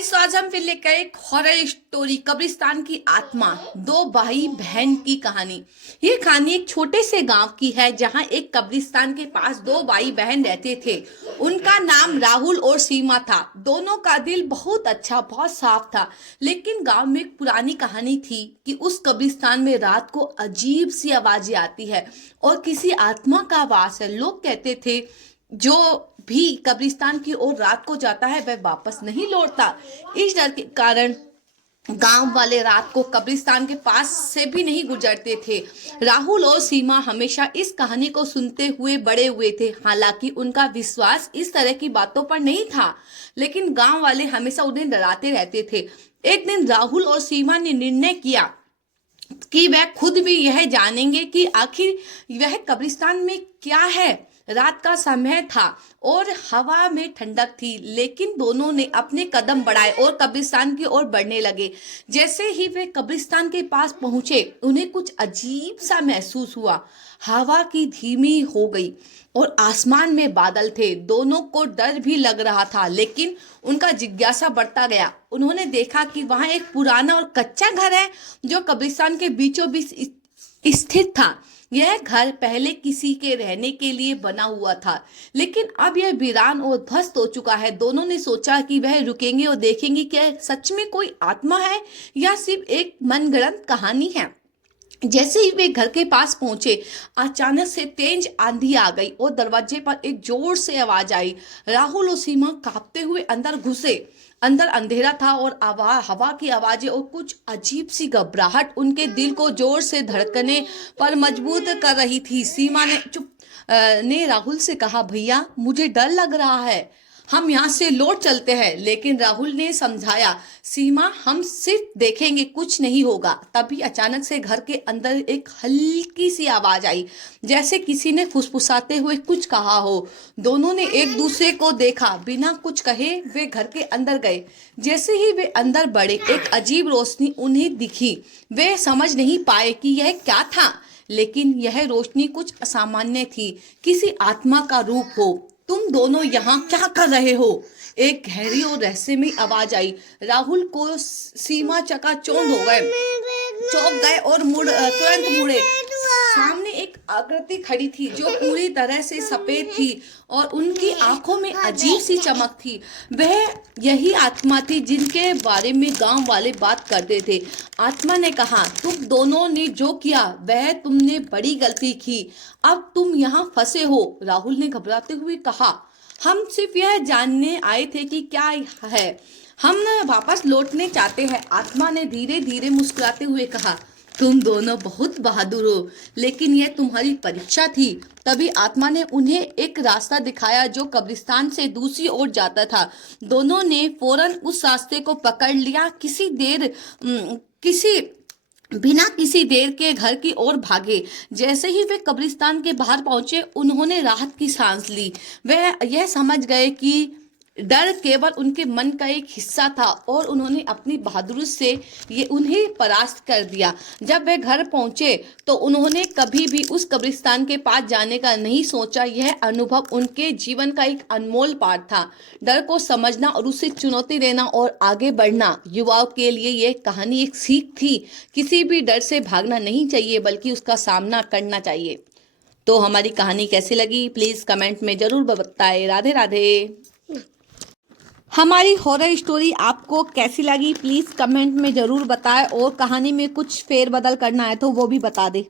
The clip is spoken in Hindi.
गाइस, तो आज हम फिर लेकर एक हॉरर स्टोरी कब्रिस्तान की आत्मा, दो भाई बहन की कहानी। ये कहानी एक छोटे से गांव की है जहां एक कब्रिस्तान के पास दो भाई बहन रहते थे। उनका नाम राहुल और सीमा था। दोनों का दिल बहुत अच्छा, बहुत साफ था। लेकिन गांव में एक पुरानी कहानी थी कि उस कब्रिस्तान में रात को अजीब सी आवाजें आती है और किसी आत्मा का वास है। लोग कहते थे जो भी कब्रिस्तान की ओर रात को जाता है वह वापस नहीं लौटता। इस डर के कारण गांव वाले रात को कब्रिस्तान के पास से भी नहीं गुजरते थे। राहुल और सीमा हमेशा इस कहानी को सुनते हुए बड़े हुए थे। हालांकि उनका विश्वास इस तरह की बातों पर नहीं था, लेकिन गांव वाले हमेशा उन्हें डराते रहते थे। एक दिन राहुल और सीमा ने निर्णय किया कि वह खुद भी यह जानेंगे कि आखिर वह कब्रिस्तान में क्या है। रात का समय था और हवा में ठंडक थी, लेकिन दोनों ने अपने कदम बढ़ाए और कब्रिस्तान की ओर बढ़ने लगे। जैसे ही वे कब्रिस्तान के पास पहुंचे, उन्हें कुछ अजीब सा महसूस हुआ। हवा की धीमी हो गई और आसमान में बादल थे। दोनों को डर भी लग रहा था, लेकिन उनका जिज्ञासा बढ़ता गया। उन्होंने देखा कि वहां एक पुराना और कच्चा घर है जो कब्रिस्तान के बीचों बीच स्थित था। यह घर पहले किसी के रहने के लिए बना हुआ था, लेकिन अब यह वीरान और ध्वस्त हो चुका है। दोनों ने सोचा कि वह रुकेंगे और देखेंगे कि सच में कोई आत्मा है या सिर्फ एक मनगढ़ंत कहानी है। जैसे ही वे घर के पास पहुंचे, अचानक से तेज आंधी आ गई और दरवाजे पर एक जोर से आवाज आई। राहुल और सीमा कांपते हुए अंदर घुसे। अंदर अंधेरा था और हवा की आवाजें और कुछ अजीब सी घबराहट उनके दिल को जोर से धड़कने पर मजबूर कर रही थी। सीमा ने राहुल से कहा, भैया मुझे डर लग रहा है, हम यहाँ से लौट चलते हैं। लेकिन राहुल ने समझाया, सीमा हम सिर्फ देखेंगे, कुछ नहीं होगा। तभी अचानक से घर के अंदर एक हल्की सी आवाज आई, जैसे किसी ने फुसफुसाते हुए कुछ कहा हो। दोनों ने एक दूसरे को देखा। बिना कुछ कहे वे घर के अंदर गए। जैसे ही वे अंदर बढ़े, एक अजीब रोशनी उन्हें दिखी। वे समझ नहीं पाए कि यह क्या था, लेकिन यह रोशनी कुछ असामान्य थी, किसी आत्मा का रूप हो। तुम दोनों यहाँ क्या कर रहे हो? एक गहरी और रहस्यमयी आवाज आई। राहुल को सीमा चकाचौंध हो गए, चौंक गए और तुरंत मुड़े। सामने एक आकृति खड़ी थी जो पूरी तरह से सफेद थी और उनकी आंखों में अजीब सी चमक थी। वह यही आत्मा थी जिनके बारे में गांव वाले बात करते थे। आत्मा ने कहा, तुम दोनों ने जो किया वह तुमने बड़ी गलती की। अब तुम यहाँ फंसे हो। राहुल ने घबराते हुए कहा, हम सिर्फ यह जानने आए थे कि क्या है, हम वापस लौटने चाहते हैं। आत्मा ने धीरे धीरे मुस्कुराते हुए कहा, तुम दोनों बहुत बहादुर हो, लेकिन यह तुम्हारी परीक्षा थी। तभी आत्मा ने उन्हें एक रास्ता दिखाया जो कब्रिस्तान से दूसरी ओर जाता था। दोनों ने फौरन उस रास्ते को पकड़ लिया। बिना किसी देर के घर की ओर भागे। जैसे ही वे कब्रिस्तान के बाहर पहुंचे, उन्होंने राहत की सांस ली। वे यह समझ गए कि डर केवल उनके मन का एक हिस्सा था और उन्होंने अपनी बहादुरी से ये उन्हें परास्त कर दिया। जब वे घर पहुंचे तो उन्होंने कभी भी उस कब्रिस्तान के पास जाने का नहीं सोचा। यह अनुभव उनके जीवन का एक अनमोल पाठ था। डर को समझना और उसे चुनौती देना और आगे बढ़ना। युवाओं के लिए यह कहानी एक सीख थी। किसी भी डर से भागना नहीं चाहिए, बल्कि उसका सामना करना चाहिए। तो हमारी कहानी कैसी लगी प्लीज़ कमेंट में ज़रूर बताएं। राधे राधे। हमारी हॉरर स्टोरी आपको कैसी लगी प्लीज़ कमेंट में ज़रूर बताएं, और कहानी में कुछ फेरबदल करना है तो वो भी बता दें।